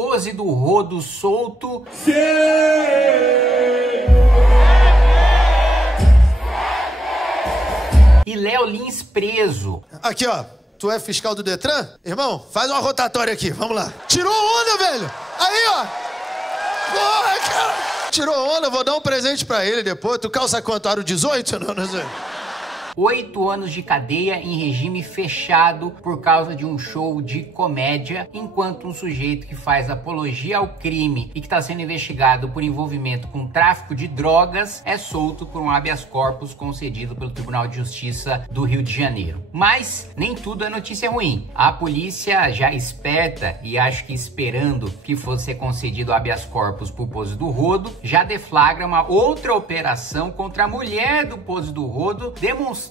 Pose do Rodo solto. Sim! E Léo Lins preso. Aqui, ó. Tu é fiscal do Detran? Irmão, faz uma rotatória aqui. Vamos lá. Tirou onda, velho. Aí, ó. Porra, cara. Tirou onda, vou dar um presente pra ele depois. Tu calça quanto? Aro 18? Não sei. 8 anos de cadeia em regime fechado por causa de um show de comédia, enquanto um sujeito que faz apologia ao crime e que está sendo investigado por envolvimento com tráfico de drogas é solto por um habeas corpus concedido pelo Tribunal de Justiça do Rio de Janeiro. Mas nem tudo é notícia ruim. A polícia, já esperta e acho que esperando que fosse ser concedido habeas corpus por Pose do Rodo, já deflagra uma outra operação contra a mulher do Pose do Rodo, demonstrando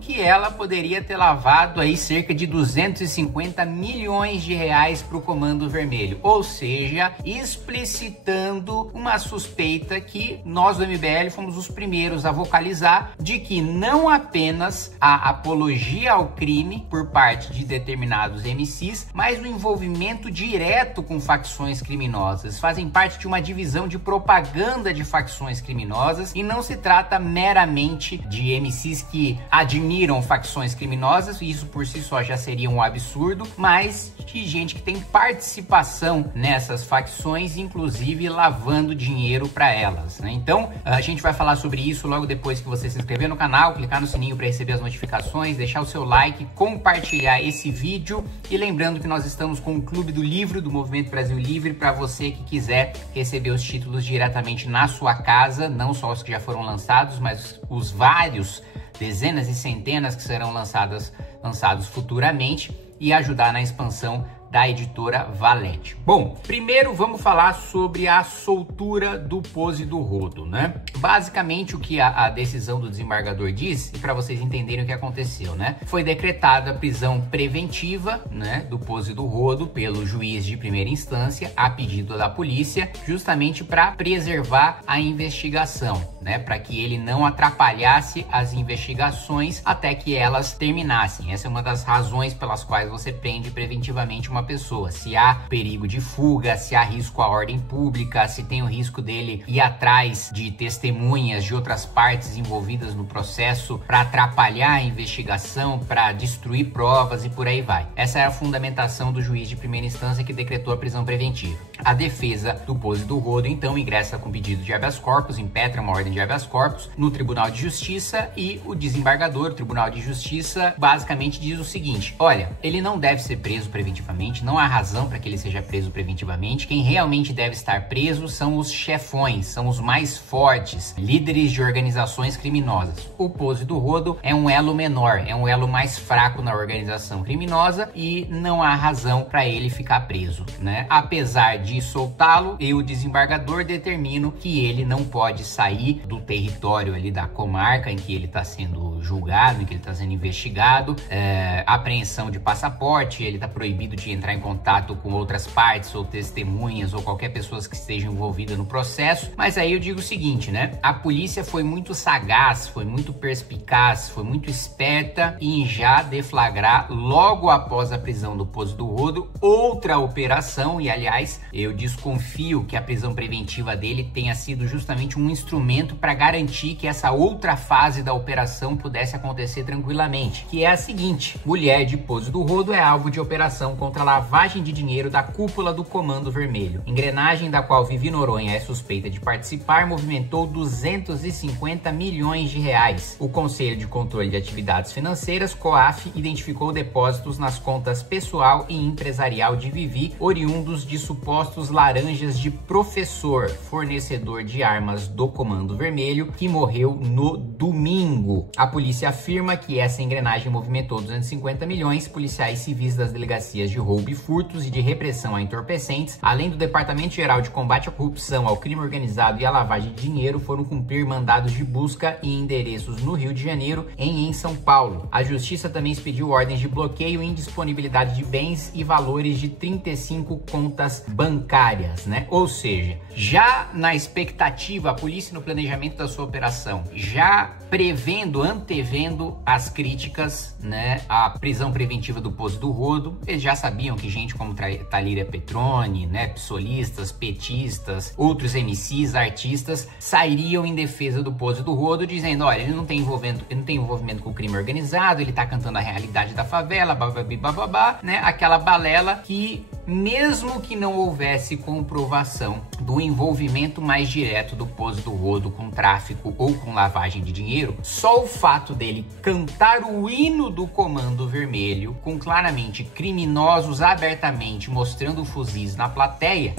que ela poderia ter lavado aí cerca de 250 milhões de reais para o Comando Vermelho, ou seja, explicitando uma suspeita que nós do MBL fomos os primeiros a vocalizar, de que não apenas a apologia ao crime por parte de determinados MCs, mas o envolvimento direto com facções criminosas, fazem parte de uma divisão de propaganda de facções criminosas, e não se trata meramente de MCs que admiram facções criminosas, isso por si só já seria um absurdo, mas de gente que tem participação nessas facções, inclusive lavando dinheiro para elas, né? Então, a gente vai falar sobre isso logo depois que você se inscrever no canal, clicar no sininho para receber as notificações, deixar o seu like, compartilhar esse vídeo, e lembrando que nós estamos com o Clube do Livro do Movimento Brasil Livre para você que quiser receber os títulos diretamente na sua casa, não só os que já foram lançados, mas os vários, dezenas e centenas que serão lançados futuramente, e ajudar na expansão da editora Valete. Bom, primeiro vamos falar sobre a soltura do Pose do Rodo, né? Basicamente o que a decisão do desembargador diz, e para vocês entenderem o que aconteceu, né? Foi decretada a prisão preventiva, né, do Pose do Rodo pelo juiz de primeira instância, a pedido da polícia, justamente para preservar a investigação, né? Para que ele não atrapalhasse as investigações até que elas terminassem. Essa é uma das razões pelas quais você prende preventivamente uma pessoa. Se há perigo de fuga, se há risco à ordem pública, se tem o risco dele ir atrás de testemunhas de outras partes envolvidas no processo para atrapalhar a investigação, para destruir provas e por aí vai. Essa é a fundamentação do juiz de primeira instância que decretou a prisão preventiva. A defesa do Pose do Rodo, então, ingressa com pedido de habeas corpus, impetra uma ordem de habeas corpus no Tribunal de Justiça, e o desembargador, o Tribunal de Justiça, basicamente diz o seguinte: olha, ele não deve ser preso preventivamente, não há razão para que ele seja preso preventivamente. Quem realmente deve estar preso são os chefões, são os mais fortes, líderes de organizações criminosas. O Pose do Rodo é um elo menor, é um elo mais fraco na organização criminosa, e não há razão para ele ficar preso, né? Apesar de soltá-lo, eu, desembargador, determino que ele não pode sair do território ali da comarca em que ele está sendo julgado, em que ele está sendo investigado. Apreensão de passaporte, ele está proibido de entrar em contato com outras partes ou testemunhas ou qualquer pessoa que esteja envolvida no processo. Mas aí eu digo o seguinte, né? A polícia foi muito sagaz, foi muito perspicaz, foi muito esperta em já deflagrar, logo após a prisão do Pose do Rodo, outra operação. E aliás, eu desconfio que a prisão preventiva dele tenha sido justamente um instrumento para garantir que essa outra fase da operação pudesse acontecer tranquilamente, que é a seguinte: mulher de Pose do Rodo é alvo de operação contra a lavagem de dinheiro da cúpula do Comando Vermelho. Engrenagem da qual Vivi Noronha é suspeita de participar movimentou 250 milhões de reais. O Conselho de Controle de Atividades Financeiras, COAF, identificou depósitos nas contas pessoal e empresarial de Vivi, oriundos de supostos laranjas de professor, fornecedor de armas do Comando Vermelho, que morreu no domingo. A polícia afirma que essa engrenagem movimentou 250 milhões. Policiais civis das delegacias de roubo e furtos e de repressão a entorpecentes, além do Departamento Geral de Combate à Corrupção, ao Crime Organizado e à Lavagem de Dinheiro, foram cumprir mandados de busca em endereços no Rio de Janeiro e em São Paulo. A Justiça também expediu ordens de bloqueio e indisponibilidade de bens e valores de 35 contas bancárias, né? Ou seja, já na expectativa, a polícia no planejamento da sua operação, já prevendo, antevendo as críticas, né, à prisão preventiva do Poço do Rodo. Eles já sabiam que gente como Thalíria Petroni, né, psolistas, petistas, outros MCs, artistas, sairiam em defesa do Poço do Rodo, dizendo, olha, ele não tem envolvimento com o crime organizado, ele tá cantando a realidade da favela, bababá, né, aquela balela que, mesmo que não houvesse comprovação do envolvimento mais direto do Poço do Rodo com tráfico ou com lavagem de dinheiro, só o fato dele cantar o hino do Comando Vermelho, com claramente criminosos abertamente mostrando fuzis na plateia,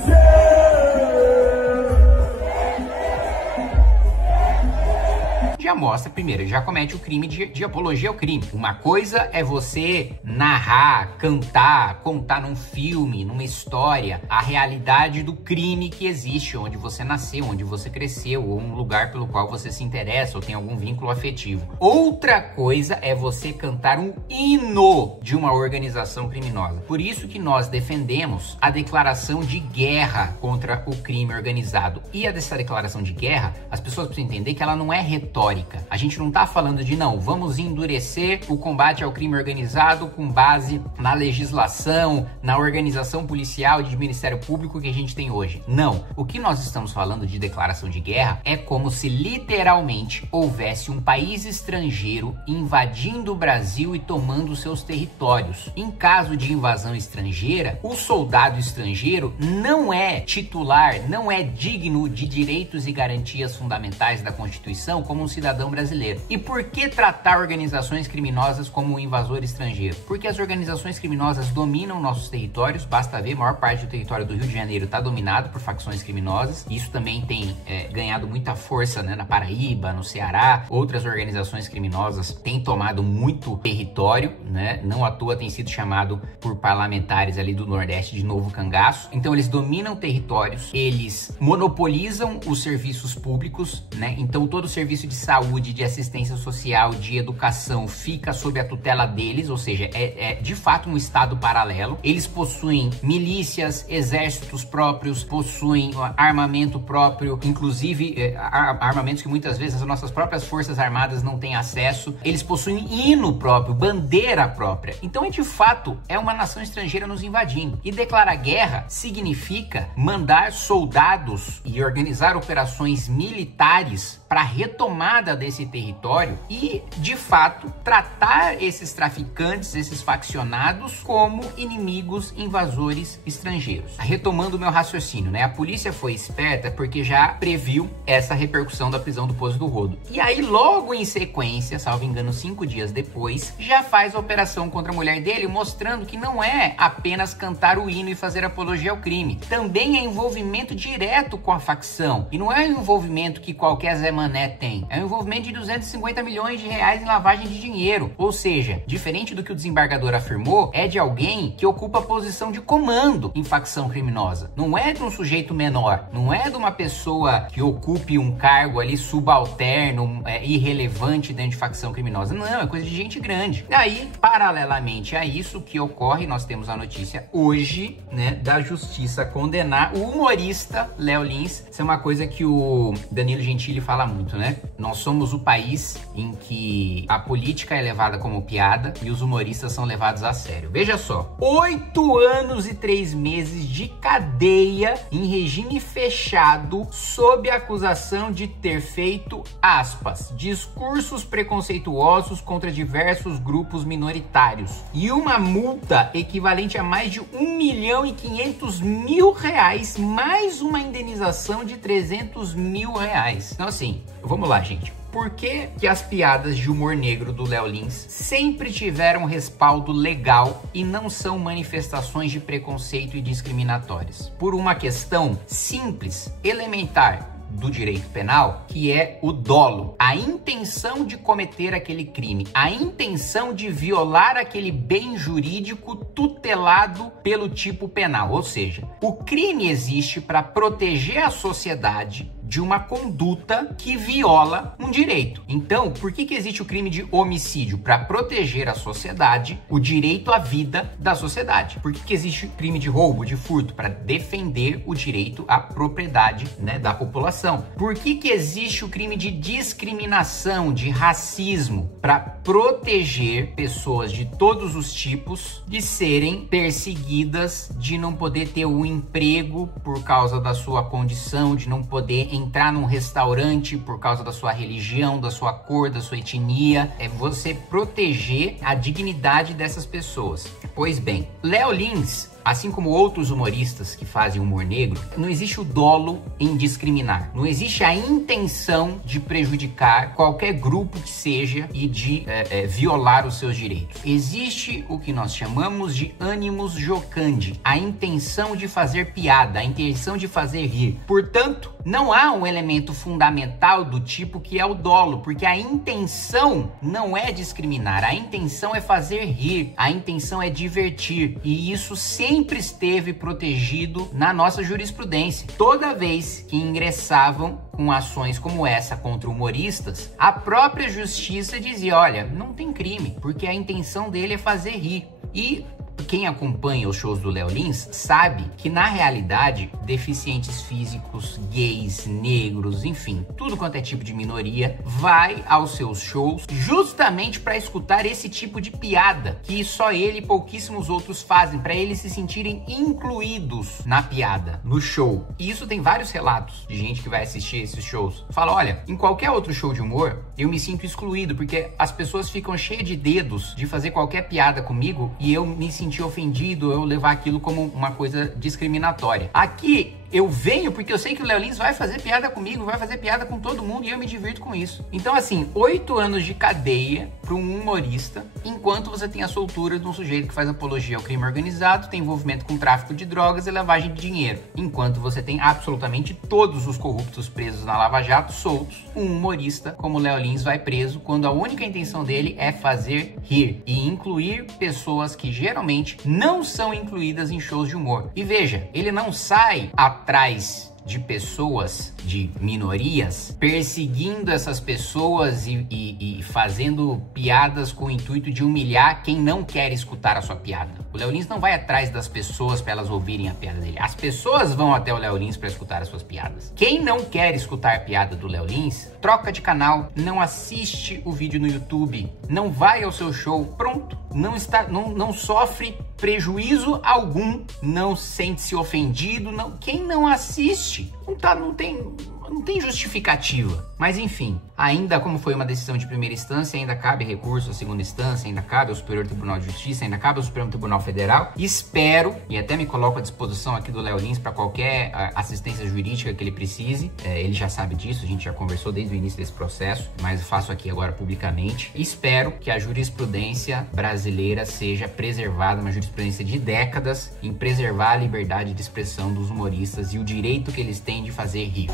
já mostra, primeiro, já comete o crime de apologia ao crime. Uma coisa é você narrar, cantar, contar num filme, numa história, a realidade do crime que existe, onde você nasceu, onde você cresceu, ou um lugar pelo qual você se interessa, ou tem algum vínculo afetivo. Outra coisa é você cantar um hino de uma organização criminosa. Por isso que nós defendemos a declaração de guerra contra o crime organizado. E dessa declaração de guerra, as pessoas precisam entender que ela não é retórica. A gente não tá falando de, não, vamos endurecer o combate ao crime organizado com base na legislação, na organização policial e de Ministério Público que a gente tem hoje. Não. O que nós estamos falando de declaração de guerra é como se literalmente houvesse um país estrangeiro invadindo o Brasil e tomando seus territórios. Em caso de invasão estrangeira, o soldado estrangeiro não é titular, não é digno de direitos e garantias fundamentais da Constituição como um cidadão brasileiro. E por que tratar organizações criminosas como um invasor estrangeiro? Porque as organizações criminosas dominam nossos territórios, basta ver, a maior parte do território do Rio de Janeiro está dominado por facções criminosas. Isso também tem ganhado muita força, né, na Paraíba, no Ceará. Outras organizações criminosas têm tomado muito território, né? Não à toa tem sido chamado por parlamentares ali do Nordeste de novo cangaço. Então eles dominam territórios, eles monopolizam os serviços públicos, né? Então todo o serviço de saúde, de assistência social, de educação fica sob a tutela deles, ou seja, é de fato um estado paralelo. Eles possuem milícias, exércitos próprios, possuem armamento próprio, inclusive armamentos que muitas vezes as nossas próprias forças armadas não têm acesso. Eles possuem hino próprio, bandeira própria. Então de fato é uma nação estrangeira nos invadindo. E declarar guerra significa mandar soldados e organizar operações militares para retomada desse território e, de fato, tratar esses traficantes, esses faccionados, como inimigos invasores estrangeiros. Retomando o meu raciocínio, né? A polícia foi esperta porque já previu essa repercussão da prisão do Poço do Rodo. E aí, logo em sequência, salvo engano, 5 dias depois, já faz a operação contra a mulher dele, mostrando que não é apenas cantar o hino e fazer apologia ao crime. Também é envolvimento direto com a facção. E não é um envolvimento que qualquer Zé Mané tem. É um envolvimento de 250 milhões de reais em lavagem de dinheiro. Ou seja, diferente do que o desembargador afirmou, é de alguém que ocupa a posição de comando em facção criminosa. Não é de um sujeito menor. Não é de uma pessoa que ocupe um cargo ali subalterno, irrelevante dentro de facção criminosa. Não, é coisa de gente grande. Daí, paralelamente a isso, que ocorre, nós temos a notícia hoje, né, da justiça condenar o humorista Léo Lins. Isso é uma coisa que o Danilo Gentili fala muito, né? Nós somos o país em que a política é levada como piada e os humoristas são levados a sério. Veja só, 8 anos e 3 meses de cadeia em regime fechado sob a acusação de ter feito, aspas, discursos preconceituosos contra diversos grupos minoritários e uma multa equivalente a mais de R$1.500.000 mais uma indenização de R$300.000. Então assim, vamos lá, gente. Por que as piadas de humor negro do Léo Lins sempre tiveram respaldo legal e não são manifestações de preconceito e discriminatórias? Por uma questão simples, elementar do direito penal, que é o dolo, a intenção de cometer aquele crime, a intenção de violar aquele bem jurídico tutelado pelo tipo penal. Ou seja, o crime existe para proteger a sociedade de uma conduta que viola um direito. Então, por que existe o crime de homicídio? Para proteger a sociedade, o direito à vida da sociedade. Por que existe o crime de roubo, de furto? Para defender o direito à propriedade, né, da população. Por que existe o crime de discriminação, de racismo? Para proteger pessoas de todos os tipos de serem perseguidas, de não poder ter um emprego por causa da sua condição, de não poder entrar num restaurante por causa da sua religião, da sua cor, da sua etnia. É você proteger a dignidade dessas pessoas. Pois bem, Léo Lins, assim como outros humoristas que fazem humor negro, não existe o dolo em discriminar. Não existe a intenção de prejudicar qualquer grupo que seja e de violar os seus direitos. Existe o que nós chamamos de animus jocandi, a intenção de fazer piada, a intenção de fazer rir. Portanto, não há um elemento fundamental do tipo que é o dolo, porque a intenção não é discriminar, a intenção é fazer rir, a intenção é divertir, e isso sempre esteve protegido na nossa jurisprudência. Toda vez que ingressavam com ações como essa contra humoristas, a própria justiça dizia, olha, não tem crime, porque a intenção dele é fazer rir. E quem acompanha os shows do Léo Lins sabe que, na realidade, deficientes físicos, gays, negros, enfim, tudo quanto é tipo de minoria, vai aos seus shows justamente para escutar esse tipo de piada que só ele e pouquíssimos outros fazem, para eles se sentirem incluídos na piada, no show. E isso tem vários relatos de gente que vai assistir esses shows. Fala, olha, em qualquer outro show de humor, eu me sinto excluído, porque as pessoas ficam cheias de dedos de fazer qualquer piada comigo e eu me sentir ofendido, eu levar aquilo como uma coisa discriminatória. Aqui eu venho porque eu sei que o Léo Lins vai fazer piada comigo, vai fazer piada com todo mundo e eu me divirto com isso. Então, assim, 8 anos de cadeia para um humorista, enquanto você tem a soltura de um sujeito que faz apologia ao crime organizado, tem envolvimento com tráfico de drogas e lavagem de dinheiro. Enquanto você tem absolutamente todos os corruptos presos na Lava Jato soltos, um humorista como o Léo Lins vai preso quando a única intenção dele é fazer rir e incluir pessoas que geralmente não são incluídas em shows de humor. E veja, ele não sai atrás de pessoas, de minorias, perseguindo essas pessoas e fazendo piadas com o intuito de humilhar quem não quer escutar a sua piada. O Léo Lins não vai atrás das pessoas para elas ouvirem a piada dele. As pessoas vão até o Léo Lins para escutar as suas piadas. Quem não quer escutar a piada do Léo Lins, troca de canal, não assiste o vídeo no YouTube, não vai ao seu show, pronto. Não sofre prejuízo algum, não sente-se ofendido, quem não assiste não tem justificativa. Mas enfim, ainda como foi uma decisão de primeira instância, ainda cabe recurso à segunda instância, ainda cabe ao Superior Tribunal de Justiça, ainda cabe ao Supremo Tribunal Federal. Espero, e até me coloco à disposição aqui do Léo Lins para qualquer assistência jurídica que ele precise. Ele já sabe disso, a gente já conversou desde o início desse processo, mas faço aqui agora publicamente. Espero que a jurisprudência brasileira seja preservada, uma jurisprudência de décadas, em preservar a liberdade de expressão dos humoristas e o direito que eles têm de fazer rir.